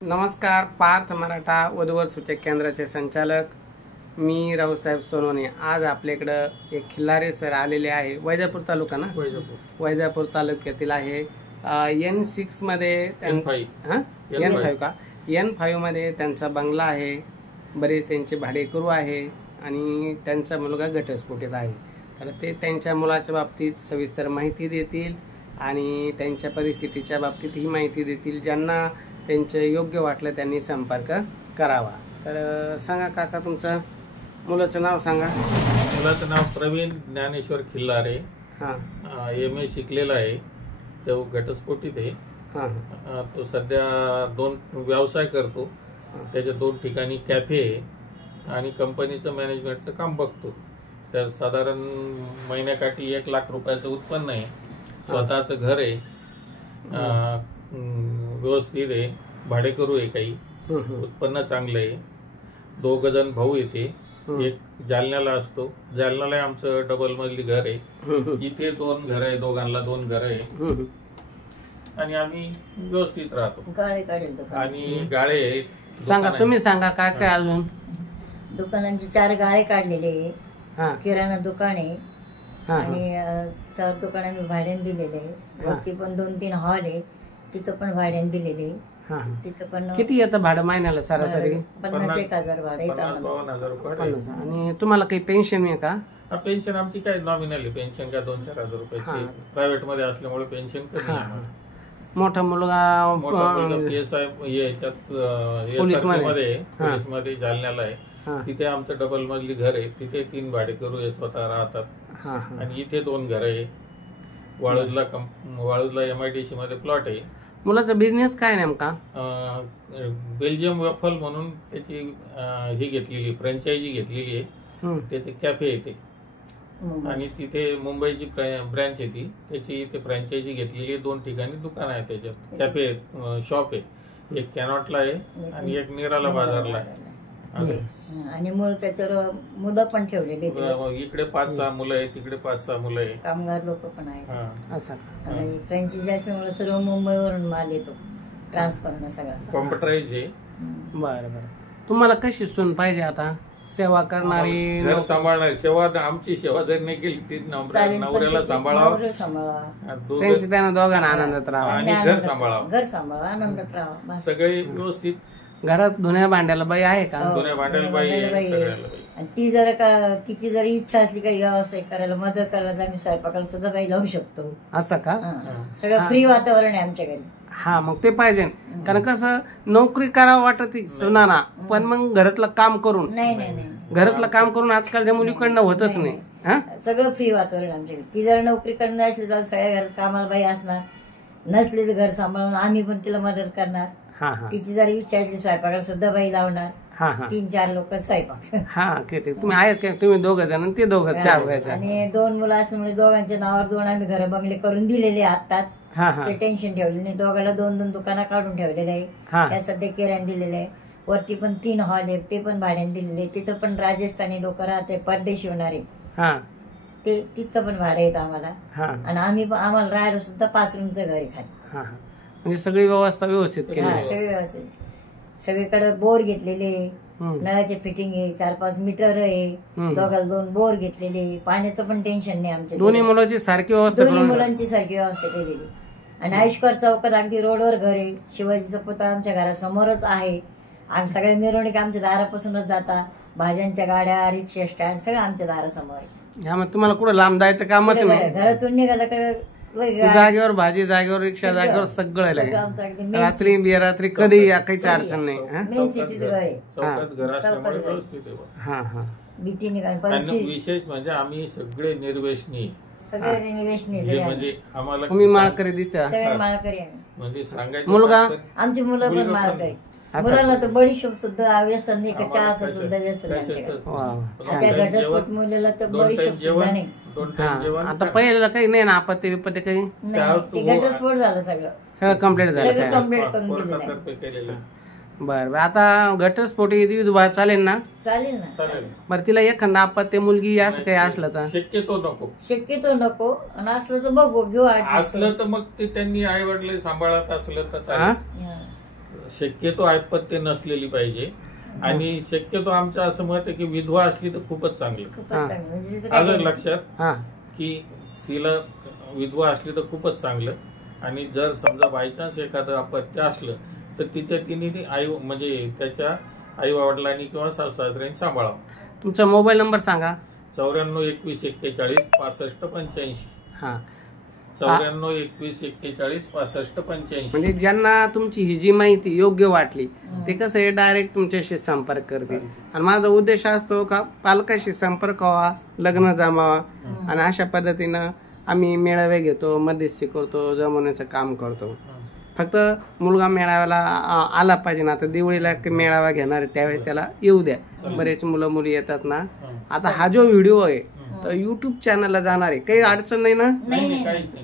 नमस्कार. पार्थ मराठा वधूवर सूचक केंद्राचे संचालक मी रावसाहेब सोनवणे. आज आपल्याकडं एक खिल्लारे सर आलेले आहे. वैजापूर तालुका ना, वैजापूर तालुक्यातील आहे. N6 मध्ये N5 का N5 मध्ये त्यांचा बंगला आहे. बरेच त्यांचे भाडेकरू आहे आणि त्यांचा मुलगा घटस्फोटीत आहे. तर ते त्यांच्या मुलाच्या बाबतीत सविस्तर माहिती देतील आणि त्यांच्या परिस्थितीच्या बाबतीत ही माहिती देतील. ज्यांना त्यांचे योग्य वाटलं त्यांनी संपर्क करावा. तर सांगा काका, तुमचं मुलाचं नाव सांगा. मुलाचं नाव प्रवीण ज्ञानेश्वर खिल्लारे. MA शिकलेला आहे. तो घटस्फोटीत आहे. तो सध्या 2 व्यवसाय करतो. त्याच्या 2 ठिकाणी कॅफे आहे आणि कंपनीचं मॅनेजमेंटचं काम बघतो. तर साधारण महिन्याकाठी 1 लाख रुपयाचं उत्पन्न आहे. स्वतःचं घर आहे, व्यवस्थित आहे, भाडेकरू आहे, काही उत्पन्न चांगलं आहे. 2 जण भाऊ येते. एक जालन्याला असतो. जालन्याला आमचं डबल मजली घर आहे. इथे 2 घर आहे, दोघांना 2 घर आहे आणि आम्ही व्यवस्थित राहतो. आणि गाळे आहेत. सांगा, तुम्ही सांगा काय काय अजून. दुकानांचे 4 गाळे काढलेले, किराणा दुकान आहे आणि 4 दुकान आम्ही भाड्याने दिलेले आहे. वरती पण 2-3 हॉल आहे, तिथं पण भाड्याने दिलेले. तिथं पण किती येतं भाडं महिन्याला सरासरी? 50,000 भाडं येतं. 50,000 रुपये. आणि तुम्हाला काही पेन्शन आहे का? पेन्शन आमची काय नॉमिनल पेन्शन का 2-4 हजार रुपये. प्रायव्हेट मध्ये असल्यामुळे पेन्शन कमी आहे. मोठा मुलगा PSI याच्यात पोलीस मध्ये जालन्याला आहे. तिथे आमचं डबल मजली घर आहे. तिथे 3 भाडेकरू आहे, स्वतः राहतात. आणि इथे 2 घर आहे. वाळूजला MIDC मध्ये प्लॉट आहे. मुलाचा बिझनेस काय नेमका? बेल्जियम वफल म्हणून त्याची ही घेतलेली, फ्रँचायझी घेतलेली आहे. त्याचे कॅफे येते आणि तिथे मुंबईची ब्रँच आहे ती. त्याची इथे फ्रँचायझी घेतलेली आहे. 2 ठिकाणी दुकान आहे. त्याच्यात कॅफे शॉप आहे. एक कॅनॉटला आहे आणि एक निराला बाजारला आहे. आणि त्याच्यावर मुलं पण ठेवलेले. इकडे 5-6 मुलं आहे, तिकडे 5-6 मुलं आहे. कामगार लोक पण आहेत. आणि फ्रँचायझी असल्यामुळे सर्व मुंबईवरून माल येतो. ट्रान्सफर सगळा कॉम्प्युटराइज आहे. बरं बरं. तुम्हाला कशी सून पाहिजे आता? सेवा करणारी, घर सांभाळणारी. आमची सेवा जर नाही केली ती नवऱ्याला सांभाळावं, त्यांना दोघांना आनंदात राहावा आणि घर सांभाळावं. घर सांभाळा, आनंदात राहावं. सगळे व्यवस्थित. घरात धुण्या भांड्याला बाई आहे का? धुण्या भांड्याला बाई आहे. आणि ती जर का तिची जर इच्छा असली काही व्यवसाय करायला, मदत करायला, तर आम्ही स्वयंपाकाला सुद्धा काही लावू शकतो. असं का? सगळं फ्री वातावरण आहे आमच्या घरी. मग ते पाहिजे. कारण कसं नोकरी करावं वाटत सुनाना, पण मग घरातलं काम करून नाही घरातलं काम करून आजकालच्या मुलीकडनं होतच नाही. सगळं फ्री वातावरण आमच्या घरी. ती जर नोकरी करणार असली तर सगळ्या घरात कामाला बाई असणार. नसली तर घर सांभाळून आम्ही पण तिला मदत करणार. तिची जर इच्छा असली स्वयंपाकाला सुद्धा बाई लावणार. 3-4 लोक स्वयंपाक. तुम्ही आहेत का? तुम्ही 2 जण, ते 2 4 व्हायचे. आणि 2 मुलं असल्यामुळे दोघांच्या नावावर 2 आम्ही घर बंगले करून दिलेले आत्ताच. ते टेन्शन ठेवले नाही. दोघांना 2-2 दुकानं काढून ठेवलेले आहे. त्या सध्या किराणा दिलेले आहे. वरती पण 3 हॉल आहे, ते पण भाड्याने दिलेले. तिथं पण राजस्थानी लोक राहते, परदेशी होणारे, ते तिथं पण भाडे येत आम्हाला. आणि आम्हाला राहायला सुद्धा 5 रूमचं घर आहे खाली. म्हणजे सगळी व्यवस्था व्यवस्थित केली. सगळी व्यवस्थित. सगळीकडे बोर घेतलेले, नळाचे फिटिंग आहे, 4-5 मीटर आहे. दोघांना 2 बोर घेतलेले. पाण्याचं पण टेन्शन नाही आमच्या. दोन्ही मुलांची सारखी व्यवस्था, दोन्ही मुलांची सारखी व्यवस्था केलेली. आणि आयुष्कर चौकात अगदी रोडवर घर आहे. शिवाजीचा पुतळा आमच्या घरासमोरच आहे. आणि सगळ्या मिरवणूक आमच्या दारापासूनच जाता. भाज्यांच्या गाड्या, रिक्षा स्टँड सगळं आमच्या दारासमोर आहे. तुम्हाला कुठं लांब जायचं कामच नाही. घरातून निघालं का जागेवर भाजी, जागेवर रिक्षा, जागेवर सगळं लागेल. रात्री बेरात्री कधी या काहीच अडचण नाही. मेन सिटीत घर आहे. भीती निघाली. विशेष म्हणजे आम्ही सगळे निर्वेशनी. सगळे निर्वेशनी म्हणजे आम्हाला तुम्ही माळकरी दिसता. सगळे माळकरी आहे. म्हणजे सांगायचं मुलगा, आमची मुलं पण माळकरी. मुलाला तर बडीशोप सुद्धा व्यसन नाही का? चहा सुद्धा व्यसन. त्या घटस्फोट मुलीला तर बडीशोप सुद्धा नाही. आता पहिल्याला काही नाही ना, आपत्ती विपत्ती काही? घटस्फोट झालं, सगळं कम्प्लीट झालं. सगळं कम्प्लीट करून दिलेलं. बरं. आता घटस्फोटी विधवा चालेल ना? चालेल ना. बरं, तिला एखादा आपत्ती मुलगी असं काही असलं तर? शक्यतो नको. आणि असलं तर बघू, घेऊ. असलं तर मग ते त्यांनी आई वडील सांभाळत असलं तर शक्यतो ऐपत्य नसलेली पाहिजे आणि शक्यतो आमचं असं मत आहे की विधवा असली तर खूपच चांगलं. आलं लक्षात की तिला विधवा असली तर खूपच चांगलं. आणि जर समजा बायचान्स एखादं अपत्य असलं तर तिने ती आई म्हणजे त्याच्या आई वडिलांनी किंवा सासऱ्यांनी सांभाळावं. तुमचा मोबाईल नंबर सांगा. 94-21-41-65-85. 94-21-41-65-85. म्हणजे ज्यांना तुमची ही जी माहिती योग्य वाटली ते कसं आहे डायरेक्ट तुमच्याशी संपर्क करतील. आणि माझा उद्देश असतो का पालकाशी संपर्क व्हावा, लग्न जमावा आणि अशा पद्धतीनं आम्ही मेळावे घेतो, मध्यस्थी करतो, जमवण्याचं काम करतो. फक्त मुलगा मेळाव्याला आला पाहिजे ना. आता दिवाळीला मेळावा घेणार त्यावेळेस त्याला येऊ द्या. बरेच मुलं मुली येतात ना. आता हा जो व्हिडिओ आहे तर युट्यूब चॅनलला जाणार आहे, काही अडचण नाही ना.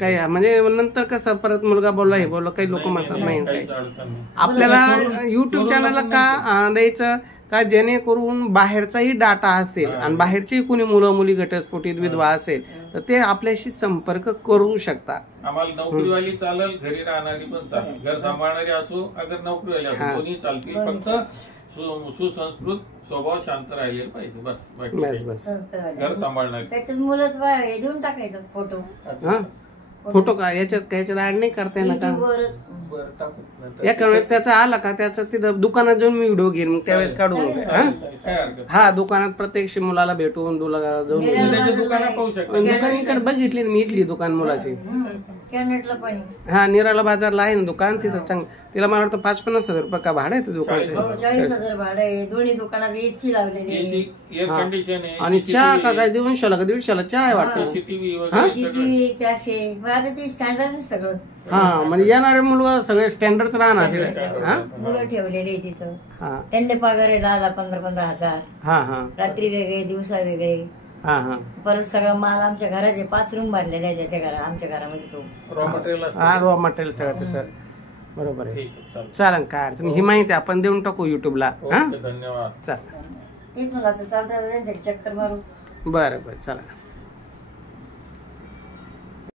काही म्हणजे नंतर कसं परत मुलगा बोलला हे बोलला काही लोक म्हणतात नाही काही. आपल्याला युट्यूब चॅनलला का द्यायचं का जेणेकरून बाहेरचाही डाटा असेल आणि बाहेरचेही कोणी मुलं मुली घटस्फोटीत विधवा असेल तर ते आपल्याशी संपर्क करू शकतात. आम्हाला नोकरीवाली चालेल, घरी राहणारी पण चालेल, घर सांभाळणारी असो अगर नोकरीवाली असो दोन्ही चालतील. फक्त सुसंस्कृत स्वभाव शांत राहिलेला पाहिजे बस. बस घर सांभाळणारी त्याच्यात मुलंच देऊन टाकायचं फोटो. फोटो का याच्यात ऍड नाही करता येणार का? एका वेळेस त्याचा आला का त्याचा तिथं दुकानात जाऊन मी व्हिडिओ घेईन त्यावेळेस काढून. हा दुकानात प्रत्यक्ष मुलाला भेटून जाऊन दुकान इकडे बघितली मी इथली दुकान मुलाची. हा निराला बाजारला आहे ना दुकान तिथं तिला मला वाटतं 50-50 हजार रुपये का भाडं आहे दुकान. 40,000 भाडं आहे. दोन्ही दुकानात एसी लावलेली आणि चहा का काय 200ला का 150ला चहा आहे वाटतं. सीसीटीव्ही कॅफे ते स्टँडर्ड सगळं. हा म्हणजे येणारे मुलं सगळे स्टँडर्ड राहणार तिथे. मुलं ठेवलेले तिथं. त्यांचे पगार आहे 10,000-15,000 हजार. रात्री वेगळे दिवसा वेगळे. परत सगळं माल आमच्या घराचे 5 रूम बांधलेले आहे त्याच्या घरा आमच्या घरामध्ये. तो रॉ मटेरियल सगळं त्याचं बरोबर आहे. चालेल काय अडचण. ही माहिती आपण देऊन टाकू युट्यूबला. धन्यवाद. चालेल तेच मला चालतं चक्कर मारू. बरं चला.